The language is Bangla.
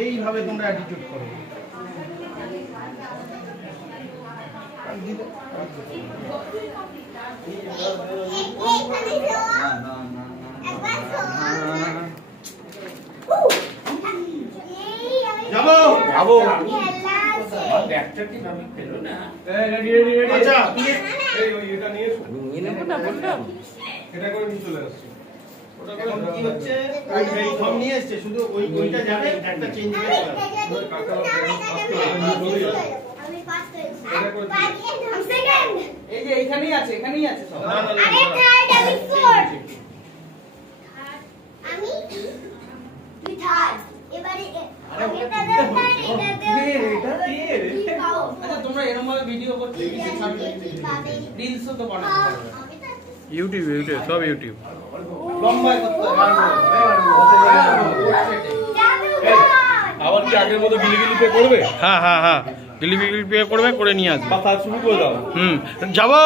এইভাবে তোমরা অ্যাটিটিউড করো। যাবো যাবো ব্যাগটা কি আমি পেলো না। Ready ready ready. আচ্ছা এই ওই এটা নিয়ে এসো। নিয়ে নেব না বললাম। এটা করে নিয়ে চলে আসছে। ওটা করে কি হচ্ছে? ওই ফর্ম নিয়ে এসেছে, শুধু ওইটা যাবে, একটা চেঞ্জ হয়ে যাবে। আমি পাস করেছি। এটা করে সেকেন্ড। এই যে এখানেই আছে, এখানেই আছে সব। আরে থার্ড, আমি ফোর্থ। আমি তুই থার্ড। এবারে এটা আচ্ছা তোমরা এরকম ভাবে ভিডিও করতে রিলসও তো বানাতে পারবে। ইউটিউব সব ইউটিউব লম্বা করতে আবার কি আগের মতো গিলিগিলি পে করবে? হ্যাঁ হ্যাঁ হ্যাঁ গিলিবিলি পে করবে, করে নিয়ে আসবে। কথা শুরু করে দাও। যাবো।